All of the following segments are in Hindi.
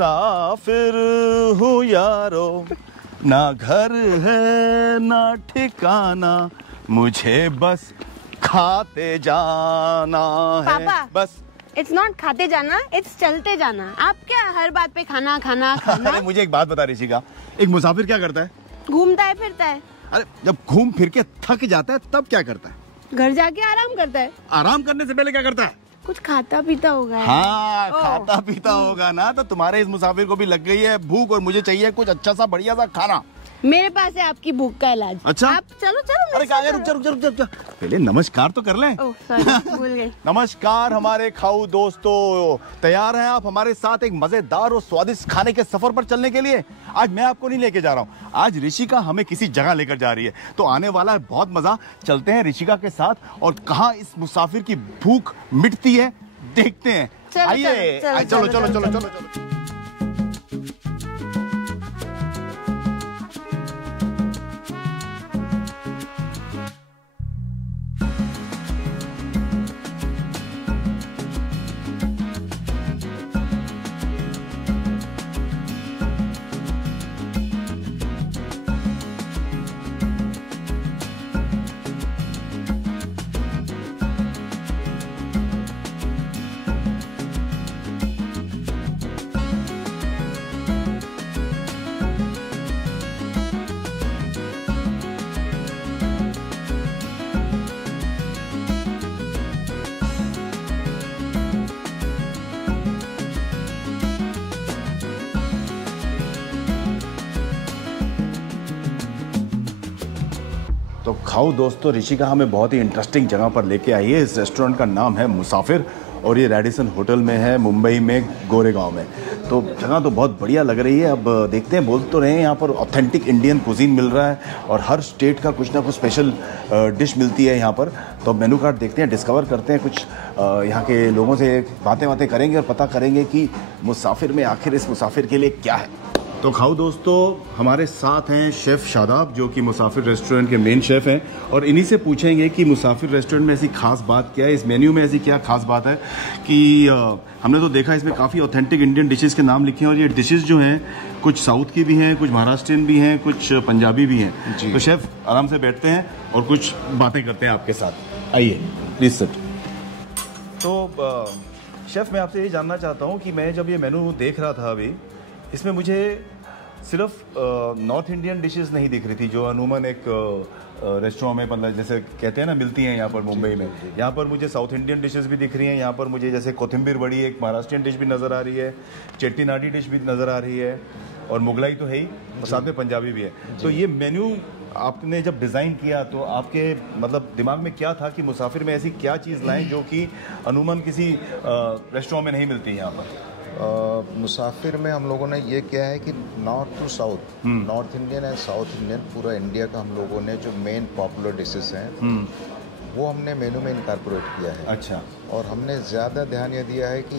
मुसाफिर हूँ यारो, ना घर है ना ठिकाना, मुझे बस खाते जाना है। पापा, बस इट्स नॉट खाते जाना, इट्स चलते जाना। आप क्या हर बात पे खाना खाना खाना? अरे मुझे एक बात बता ऋषिका, एक मुसाफिर क्या करता है? घूमता है फिरता है। अरे जब घूम फिर के थक जाता है तब क्या करता है? घर जाके आराम करता है। आराम करने से पहले क्या करता है? कुछ खाता पीता होगा। हाँ, खाता पीता होगा ना। तो तुम्हारे इस मुसाफिर को भी लग गई है भूख और मुझे चाहिए कुछ अच्छा सा बढ़िया सा खाना। मेरे पास है आपकी भूख का इलाज। अच्छा, आप चलो चलो। अरे कहाँ गए? रुक जा। पहले नमस्कार तो कर लें। ओह सॉरी, भूल गई। नमस्कार हमारे खाऊ दोस्तों, तैयार हैं आप हमारे साथ एक मजेदार और स्वादिष्ट खाने के सफर पर चलने के लिए? आज मैं आपको नहीं लेके जा रहा हूँ, आज ऋषिका हमें किसी जगह लेकर जा रही है। तो आने वाला है बहुत मजा। चलते हैं ऋषिका के साथ और कहाँ इस मुसाफिर की भूख मिटती है देखते हैं। आइए, चलो। तो खाओ दोस्तों, ऋषिका हमें बहुत ही इंटरेस्टिंग जगह पर लेके आई है। इस रेस्टोरेंट का नाम है मुसाफिर और ये रेडिसन होटल में है, मुंबई में, गोरेगांव में। तो जगह तो बहुत बढ़िया लग रही है। अब देखते हैं, बोल तो रहे हैं यहाँ पर ऑथेंटिक इंडियन कुजीन मिल रहा है और हर स्टेट का कुछ ना कुछ स्पेशल डिश मिलती है यहाँ पर। तो मेनू कार्ड देखते हैं, डिस्कवर करते हैं, कुछ यहाँ के लोगों से बातें करेंगे और पता करेंगे कि मुसाफिर में आखिर इस मुसाफिर के लिए क्या है। तो खाओ दोस्तों, हमारे साथ हैं शेफ़ शादाब जो कि मुसाफिर रेस्टोरेंट के मेन शेफ़ हैं और इन्हीं से पूछेंगे कि मुसाफिर रेस्टोरेंट में ऐसी खास बात क्या है, इस मेन्यू में ऐसी क्या खास बात है कि हमने तो देखा इसमें काफ़ी ऑथेंटिक इंडियन डिशेस के नाम लिखे हैं और ये डिशेस जो हैं कुछ साउथ की भी हैं, कुछ महाराष्ट्रियन भी हैं, कुछ पंजाबी भी हैं। तो शेफ़ आराम से बैठते हैं और कुछ बातें करते हैं आपके साथ। आइए प्लीज़ सर। तो शेफ़, मैं आपसे ये जानना चाहता हूँ कि मैं जब ये मेनू देख रहा था अभी, इसमें मुझे सिर्फ नॉर्थ इंडियन डिशेस नहीं दिख रही थी जो अमूमन एक रेस्टोरेंट में मतलब जैसे कहते हैं ना मिलती हैं यहाँ पर मुंबई में। यहाँ पर मुझे साउथ इंडियन डिशेस भी दिख रही हैं। यहाँ पर मुझे जैसे कोथिंबीर बड़ी एक महाराष्ट्रियन डिश भी नज़र आ रही है, चेट्टीनाडी डिश भी नज़र आ रही है और मुगलाई तो है ही और साथ में पंजाबी भी है। तो ये मेन्यू आपने जब डिज़ाइन किया तो आपके मतलब दिमाग में क्या था कि मुसाफिर में ऐसी क्या चीज़ लाएं जो कि अमूमन किसी रेस्टोरेंट में नहीं मिलती यहाँ पर? मुसाफिर में हम लोगों ने ये किया है कि north to south, north Indian and south Indian पूरा इंडिया का हम लोगों ने जो मेन पॉपुलर डिशेस हैं वो हमने मेनू में इनकॉर्पोरेट किया है। अच्छा। और हमने ज़्यादा ध्यान ये दिया है कि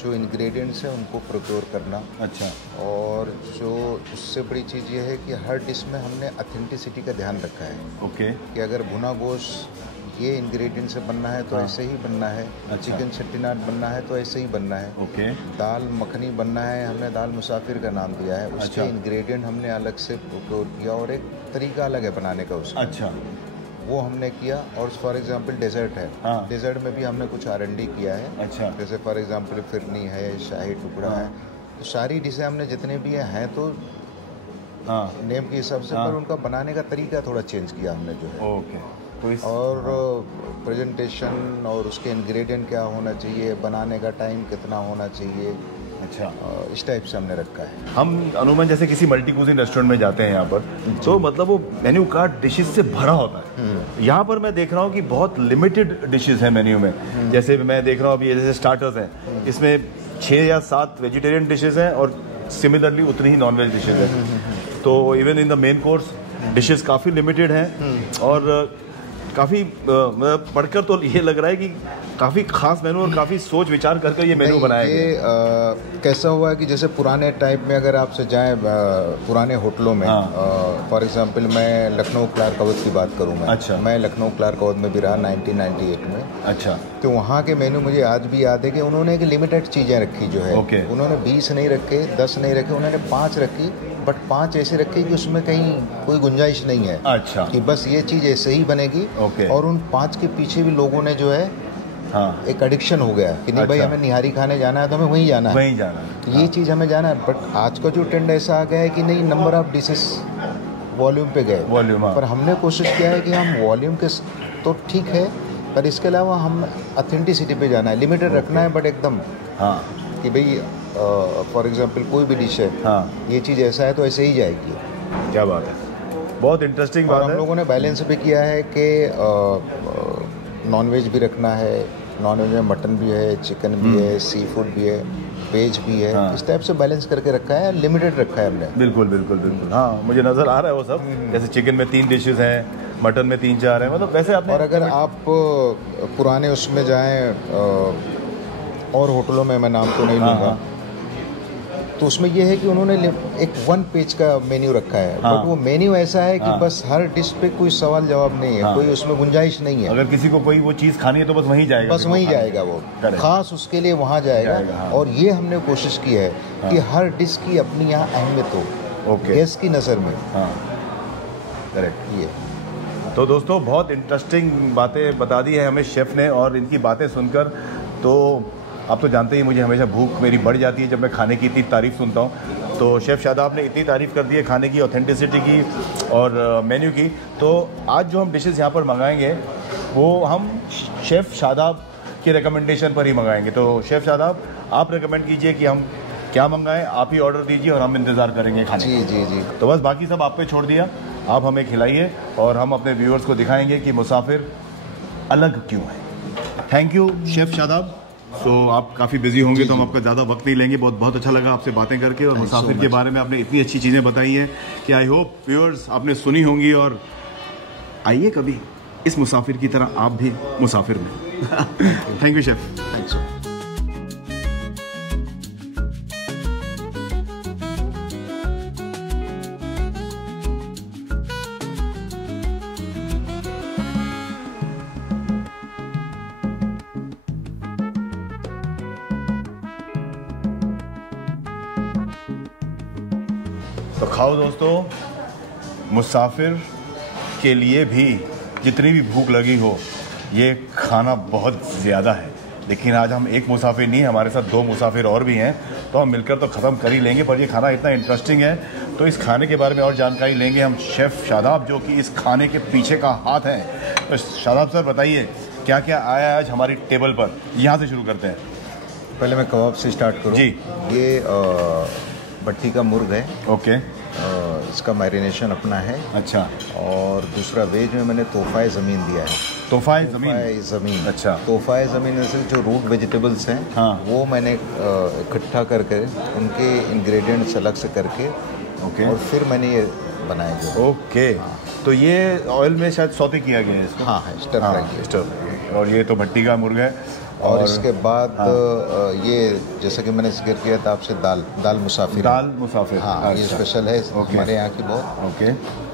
जो इंग्रेडिएंट्स हैं उनको प्रोक्योर करना। अच्छा। और जो उससे बड़ी चीज़ ये है कि हर डिश में हमने ऑथेंटिसिटी का ध्यान रखा है। ओके। कि अगर भुना गोश्त ये इंग्रेडिएंट से बनना है तो ऐसे ही बनना है। अच्छा। चिकन चट्टीनाट बनना है तो ऐसे ही बनना है। ओके। दाल मखनी बनना है, हमने दाल मुसाफिर का नाम दिया है। उसके अच्छा। इंग्रेडिएंट हमने अलग से प्रोक्योर किया और एक तरीका अलग है बनाने का उसका। अच्छा। वो हमने किया। और फॉर एग्जांपल डेजर्ट है, डेजर्ट में भी हमने कुछ R&D किया है। अच्छा। जैसे फॉर एग्जांपल फिरनी है, शाही टुकड़ा है, तो सारी डिशें हमने जितने भी हैं तो नेम के हिसाब से, पर उनका बनाने का तरीका थोड़ा चेंज किया हमने जो है। ओके। तो और प्रेजेंटेशन और उसके इंग्रेडिएंट क्या होना चाहिए, बनाने का टाइम कितना होना चाहिए, अच्छा, इस टाइप से हमने रखा है। हम अमूमन जैसे किसी मल्टी कुजीन रेस्टोरेंट में जाते हैं यहाँ पर तो मतलब वो मेन्यू कार्ड डिशेस से भरा होता है। यहाँ पर मैं देख रहा हूँ कि बहुत लिमिटेड डिशेस हैं मेन्यू में। जैसे मैं देख रहा हूँ अभी जैसे स्टार्टर्स हैं, इसमें 6 या 7 वेजिटेरियन डिशेस हैं और सिमिलरली उतनी ही नॉन वेज डिशेज हैं। तो even in the main course dishes काफ़ी लिमिटेड हैं और काफ़ी मतलब पढ़कर तो ये लग रहा है कि काफ़ी खास मेनू और काफ़ी सोच विचार करके ये मेनू बनाया गया है। ये कैसा हुआ है कि जैसे पुराने टाइप में अगर आपसे जाएं पुराने होटलों में, फॉर एग्जांपल मैं लखनऊ क्लार्क अवध की बात करूं, मैं लखनऊ क्लार्क अवध में भी रहा 1998 में। अच्छा। तो वहाँ के मेनू मुझे आज भी याद है कि उन्होंने एक लिमिटेड चीज़ें रखी जो है। उन्होंने 20 नहीं रखे, 10 नहीं रखे, उन्होंने 5 रखी, बट 5 ऐसे रखे कि उसमें कहीं कोई गुंजाइश नहीं है। अच्छा। कि बस ये चीज़ ऐसे ही बनेगी। और उन 5 के पीछे भी लोगों ने जो है एक एडिक्शन हो गया कि नहीं भाई हमें निहारी खाने जाना है तो हमें वहीं जाना है, ये चीज़ हमें जाना है। बट आज का जो ट्रेंड ऐसा आ गया है कि नहीं, नंबर ऑफ डिशेस वॉल्यूम पे गए, पर हमने कोशिश किया है कि हम वॉल्यूम के तो ठीक है, पर इसके अलावा हम ऑथेंटिसिटी पे जाना है, लिमिटेड रखना है, बट एकदम कि भाई फॉर एग्जांपल कोई भी डिश है, ये चीज़ ऐसा है तो ऐसे ही जाएगी। क्या बात है, बहुत इंटरेस्टिंग बात है। हम लोगों ने बैलेंस भी किया है कि नॉनवेज भी रखना है, नॉनवेज में मटन भी है, चिकन भी है, सी फूड भी है, वेज भी है, इस टाइप से बैलेंस करके रखा है, लिमिटेड रखा है हमने। बिल्कुल बिल्कुल बिल्कुल, हाँ मुझे नज़र आ रहा है वो सब। जैसे चिकन में 3 डिशेज हैं, मटन में 3-4 हैं, मतलब वैसे आपने। और अगर आप पुराने उसमें जाएं और होटलों में, मैं नाम तो नहीं लूँगा, तो उसमें यह है कि उन्होंने एक 1 पेज का मेन्यू रखा है, बट वो मेन्यू ऐसा है कि बस हर डिश पे कोई सवाल जवाब नहीं है, कोई उसमें गुंजाइश नहीं है। अगर किसी को कोई वो चीज़ खानी है तो बस वहीं जाएगा, बस वहीं जाएगा, वो खास उसके लिए वहाँ जाएगा। और ये हमने कोशिश की है कि हर डिश की अपनी यहाँ अहमियत हो, गेस्ट की नज़र में। करेक्ट। ये तो दोस्तों बहुत इंटरेस्टिंग बातें बता दी है हमें शेफ़ ने, और इनकी बातें सुनकर तो आप तो जानते ही मुझे हमेशा भूख मेरी बढ़ जाती है जब मैं खाने की इतनी तारीफ़ सुनता हूँ। तो शेफ़ शादाब ने इतनी तारीफ़ कर दी है खाने की, ऑथेंटिसिटी की और मेन्यू की। तो आज जो हम डिशेस यहाँ पर मंगाएंगे वो हम शेफ़ शादाब की रिकमेंडेशन पर ही मंगाएंगे। तो शेफ़ शादाब आप रिकमेंड कीजिए कि हम क्या मंगाएं, आप ही ऑर्डर दीजिए और हम इंतज़ार करेंगे खाने। जी जी जी। तो बस बाकी सब आप पे छोड़ दिया, आप हमें खिलाइए और हम अपने व्यूअर्स को दिखाएंगे कि मुसाफिर अलग क्यों है। Thank you chef Shadab. आप काफ़ी बिजी होंगे तो हम आपका ज़्यादा वक्त नहीं लेंगे। बहुत अच्छा लगा आपसे बातें करके, और मुसाफिर के बारे में आपने इतनी अच्छी चीज़ें बताई हैं कि आई होप व्यूअर्स आपने सुनी होंगी। और आइए कभी इस मुसाफिर की तरह आप भी मुसाफिर में। Thank you chef. थैंक्स। तो खाओ दोस्तों, मुसाफिर के लिए भी जितनी भी भूख लगी हो, ये खाना बहुत ज़्यादा है। लेकिन आज हम एक मुसाफिर नहीं, हमारे साथ 2 मुसाफिर और भी हैं, तो हम मिलकर तो ख़त्म कर ही लेंगे। पर ये खाना इतना इंटरेस्टिंग है, तो इस खाने के बारे में और जानकारी लेंगे हम शेफ़ शादाब, जो कि इस खाने के पीछे का हाथ है। तो शादाब सर बताइए क्या क्या आया आज हमारी टेबल पर। यहाँ से शुरू करते हैं। पहले मैं कबाब से स्टार्ट करूँ। जी। ये भट्टी का मुर्ग है। ओके। इसका मैरिनेशन अपना है। अच्छा। और दूसरा वेज में मैंने तोहफाए ज़मीन दिया है। तोहफाए ज़मीन। अच्छा। तोहफाए ज़मीन में से जो रूट वेजिटेबल्स हैं, वो मैंने इकट्ठा करके उनके इंग्रेडिएंट्स अलग से करके, और फिर मैंने ये बनाया। ओके। तो ये ऑयल में शायद सौते किया गया है इसको। हाँ है, स्टर फ्राई। और ये तो भट्टी का मुर्गा है। और इसके बाद ये जैसा कि मैंने जिक्र किया था आपसे, दाल मुसाफिर। हाँ, ये स्पेशल है हमारे यहाँ की बहुत। ओके।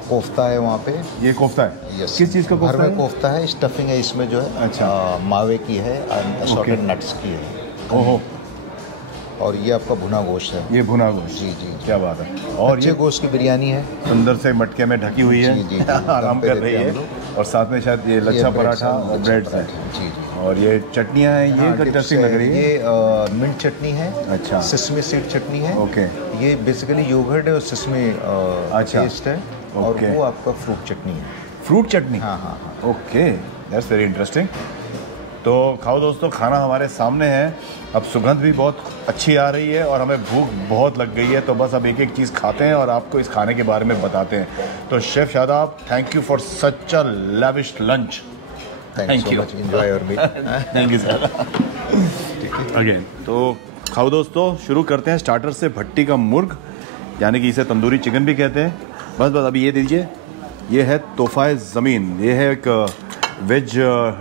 कोफ्ता है वहाँ पे। ये कोफ्ता है? यस। किस चीज़ का कोफ्ता है? कोफ्ता है, स्टफिंग है इसमें जो है। अच्छा। मावे की है और असॉर्टेड नट्स की है। ओहो। और ये आपका भुना गोश्त है। ये भुना गोश्त। जी जी। क्या बात है। और ये गोश्त की बिरयानी है, सुंदर से मटके में ढकी हुई है। जी जी। आराम कर रही है। और साथ में शायद ये लच्छा पराठा और ब्रेड है। जी जी। और ये चटनियाँ हैं, ये इंटरेस्टिंग लग रही है। ये मिंट चटनी है। अच्छा। सिसमी सीड चटनी है। ओके। ये बेसिकली योगर्ट है और सिसमी पेस्ट है। और वो आपका फ्रूट चटनी है। फ्रूट चटनी? हाँ हाँ हाँ। Okay, that's very interesting. तो खाओ दोस्तों, खाना हमारे सामने है। अब सुगंध भी बहुत अच्छी आ रही है और हमें भूख बहुत लग गई है। तो बस अब एक एक चीज़ खाते हैं और आपको इस खाने के बारे में बताते हैं। तो chef Shadab, thank you for such a lavish lunch. Thank you. Enjoy your meal. Thank you sir. Again. तो खाओ दोस्तों, शुरू करते हैं स्टार्टर से। भट्टी का मुर्ग, यानी कि इसे तंदूरी चिकन भी कहते हैं। बस अभी ये दीजिए। ये है तोहफाए ज़मीन। ये है एक वेज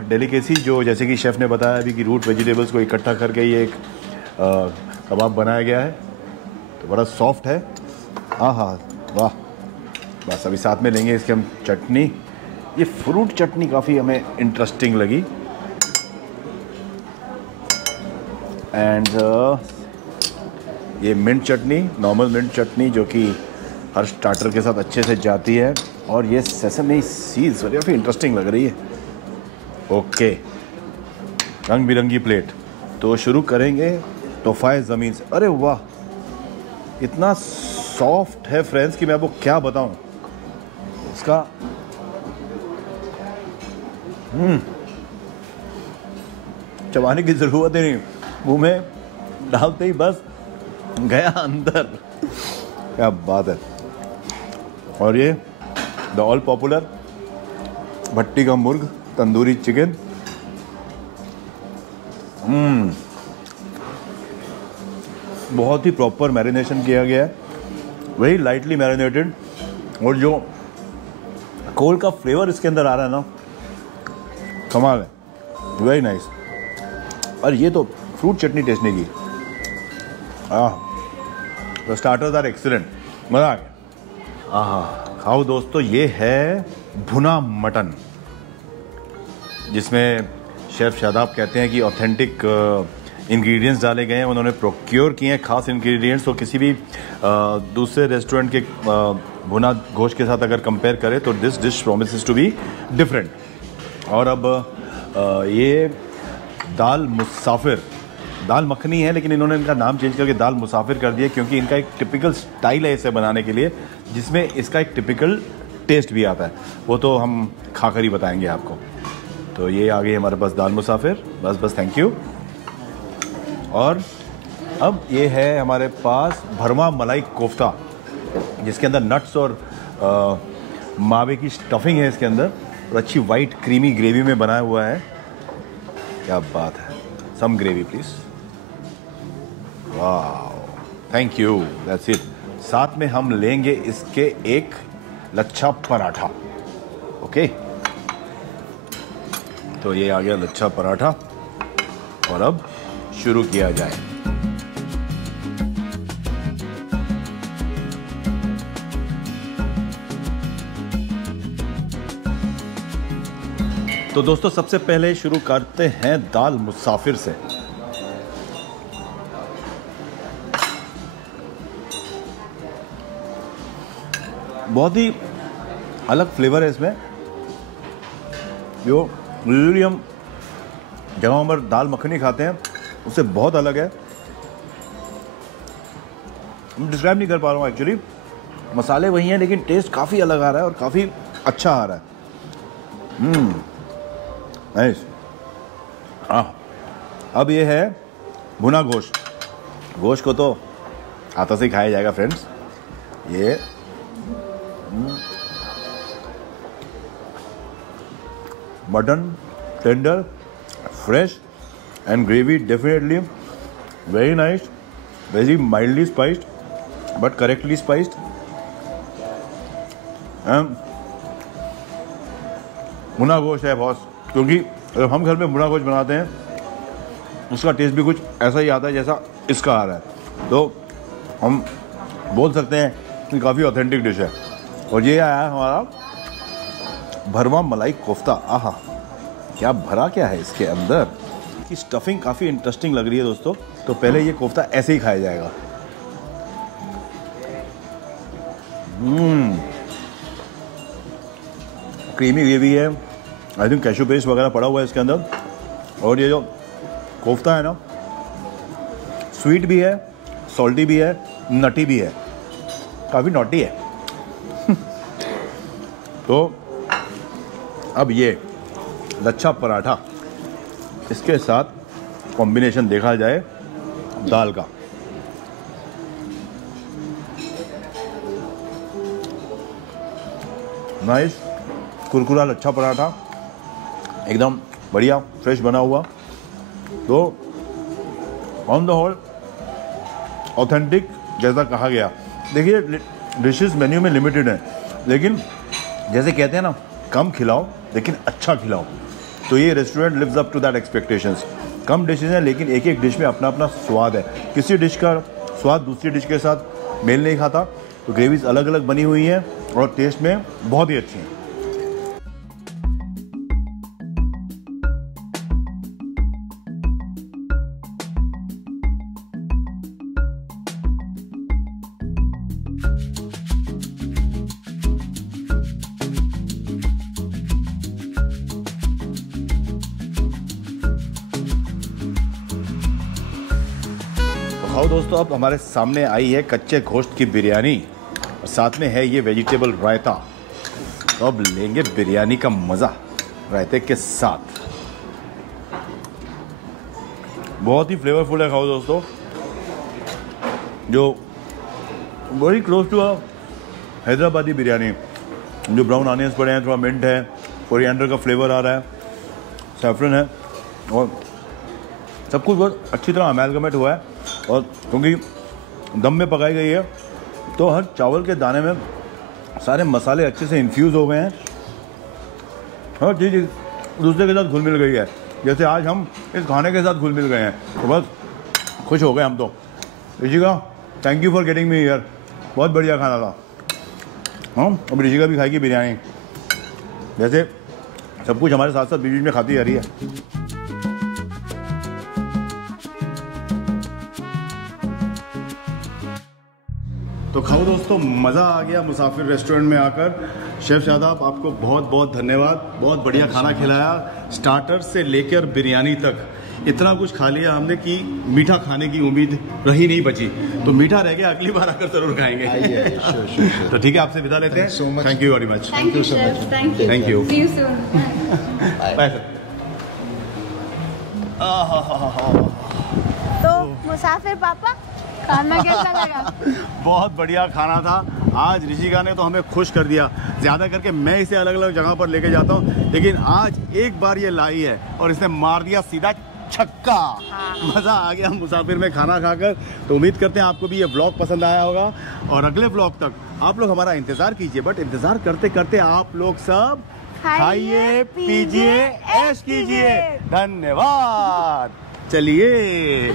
डेलिकेसी जो जैसे कि शेफ़ ने बताया अभी कि रूट वेजिटेबल्स को इकट्ठा करके ये एक कबाब बनाया गया है। तो बड़ा सॉफ्ट है। आहा वाह। बस अभी साथ में लेंगे इसके हम चटनी। ये फ्रूट चटनी काफ़ी हमें इंटरेस्टिंग लगी। एंड ये मिंट चटनी, नॉर्मल मिंट चटनी जो कि हर स्टार्टर के साथ अच्छे से जाती है। और ये सेसमी सीड्स काफ़ी इंटरेस्टिंग लग रही है। ओके, रंग बिरंगी प्लेट। तो शुरू करेंगे तोहफाए ज़मीन से। अरे वाह, इतना सॉफ्ट है फ्रेंड्स कि मैं आपको क्या बताऊं। इसका चबाने की ज़रूरत ही नहीं, मुंह में डालते ही बस गया अंदर। क्या बात है। और ये द ऑल पॉपुलर भट्टी का मुर्ग तंदूरी चिकन। बहुत ही प्रॉपर मैरिनेशन किया गया है, वेरी लाइटली मैरिनेटेड। और जो कोल का फ्लेवर इसके अंदर आ रहा है ना, कमाल है, वेरी नाइस। और ये तो फ्रूट चटनी टेस्ट नहीं की। द स्टार्टर्स आर एक्सीलेंट, मज़ा आ गया। खाओ दोस्तों, ये है भुना मटन, जिसमें शेफ़ शादाब कहते हैं कि ऑथेंटिक इंग्रेडिएंट्स डाले गए हैं, उन्होंने प्रोक्योर किए हैं खास इंग्रेडिएंट्स। तो किसी भी दूसरे रेस्टोरेंट के भुना गोश्त के साथ अगर कंपेयर करें तो this dish promises to be different. और अब ये दाल मुसाफिर, दाल मखनी है लेकिन इन्होंने इनका नाम चेंज करके दाल मुसाफिर कर दिया, क्योंकि इनका एक टिपिकल स्टाइल है इसे बनाने के लिए, जिसमें इसका एक टिपिकल टेस्ट भी आता है। वो तो हम खाकर ही बताएंगे आपको। तो ये आ गई हमारे पास दाल मुसाफिर। बस थैंक यू। और अब ये है हमारे पास भरमा मलाई कोफ्ता, जिसके अंदर नट्स और मावे की स्टफिंग है इसके अंदर, और अच्छी वाइट क्रीमी ग्रेवी में बनाया हुआ है। क्या बात है। सम ग्रेवी प्लीज। वाह, थैंक यू, दैट्स इट। साथ में हम लेंगे इसके एक लच्छा पराठा। ओके, तो ये आ गया लच्छा पराठा। और अब शुरू किया जाए। तो दोस्तों, सबसे पहले शुरू करते हैं दाल मुसाफिर से। बहुत ही अलग फ्लेवर है इसमें, जो यूजुअली हम जगहों पर दाल मखनी खाते हैं उससे बहुत अलग है। मैं डिस्क्राइब नहीं कर पा रहा हूँ एक्चुअली। मसाले वही हैं लेकिन टेस्ट काफ़ी अलग आ रहा है और काफ़ी अच्छा आ रहा है। नाइस। अब ये है भुना गोश्त। गोश्त को तो हाथों से खाया जाएगा फ्रेंड्स। ये mutton tender, fresh and gravy definitely very nice, very mildly spiced but correctly spiced. भुना गोश्त है बॉस, क्योंकि जब हम घर में भुना गोश्त बनाते हैं उसका टेस्ट भी कुछ ऐसा ही आता है जैसा इसका आ रहा है। तो हम बोल सकते हैं कि काफ़ी ऑथेंटिक डिश है। और ये आया है हमारा भरमा मलाई कोफ्ता। आहा, क्या भरा क्या है इसके अंदर। की स्टफिंग काफ़ी इंटरेस्टिंग लग रही है दोस्तों। तो पहले ये कोफ्ता ऐसे ही खाया जाएगा। क्रीमी ग्रेवी है, आई थिंक कैशू पेस्ट वगैरह पड़ा हुआ है इसके अंदर। और ये जो कोफ्ता है ना, स्वीट भी है, सॉल्टी भी है, नटी भी है, काफ़ी नॉटी है। तो अब ये लच्छा पराठा, इसके साथ कॉम्बिनेशन देखा जाए दाल का। नाइस कुरकुरा लच्छा पराठा, एकदम बढ़िया फ्रेश बना हुआ। तो ऑन द होल ऑथेंटिक जैसा कहा गया। देखिए डिशेस मेन्यू में लिमिटेड है, लेकिन जैसे कहते हैं ना कम खिलाओ लेकिन अच्छा खिलाओ। तो ये restaurant lives up to that expectations. कम डिशेज हैं लेकिन एक एक डिश में अपना अपना स्वाद है। किसी डिश का स्वाद दूसरी डिश के साथ मेल नहीं खाता। तो ग्रेवीज अलग अलग बनी हुई हैं और टेस्ट में बहुत ही अच्छी हैं। खाओ दोस्तों, अब हमारे सामने आई है कच्चे गोश्त की बिरयानी और साथ में है ये वेजिटेबल रायता। तो अब लेंगे बिरयानी का मज़ा रायते के साथ। बहुत ही फ्लेवरफुल है। खाओ दोस्तों, जो very close to Hyderabadi biryani. जो ब्राउन ऑनियंस पड़े हैं, थोड़ा मिंट है, कोरिएंडर का फ्लेवर आ रहा है, सैफरन है और सब कुछ बहुत अच्छी तरह अमेलगमेट हुआ है। और क्योंकि दम में पकाई गई है तो हर चावल के दाने में सारे मसाले अच्छे से इन्फ्यूज़ हो गए हैं। हर चीज़ दूसरे के साथ घुल मिल गई है, जैसे आज हम इस खाने के साथ घुल मिल गए हैं। तो बस खुश हो गए हम तो। Rishika, thank you for getting me here. बहुत बढ़िया खाना था। हाँ, अब ऋषिका भी खाएगी बिरयानी। जैसे सब कुछ हमारे साथ साथ बीच बीच में खाती जा रही है। तो खाओ दोस्तों, मज़ा आ गया मुसाफिर रेस्टोरेंट में आकर। शेफ शादाब, आपको बहुत बहुत धन्यवाद। बहुत बढ़िया खाना खिलाया, स्टार्टर से लेकर बिरयानी तक। इतना कुछ खा लिया हमने कि मीठा खाने की उम्मीद रही नहीं बची। तो मीठा रह गया, अगली बार आकर जरूर खाएंगे। तो ठीक है, आपसे विदा लेते हैं। Thank you very much. Thank you sir. Thank you. See you soon. Bye sir. तो मुसाफिर पापा, खाना कैसा लगा? बहुत बढ़िया खाना था। आज ऋषिका ने तो हमें खुश कर दिया। ज़्यादा करके मैं इसे अलग अलग जगह पर लेके जाता हूँ, लेकिन आज एक बार ये लाई है और इसने मार दिया सीधा छक्का। मज़ा आ गया मुसाफिर में खाना खाकर। तो उम्मीद करते हैं आपको भी ये व्लॉग पसंद आया होगा और अगले व्लॉग तक आप लोग हमारा इंतज़ार कीजिए। बट इंतज़ार करते करते आप लोग सब खाइए, पीजिए, ऐश कीजिए। धन्यवाद। चलिए।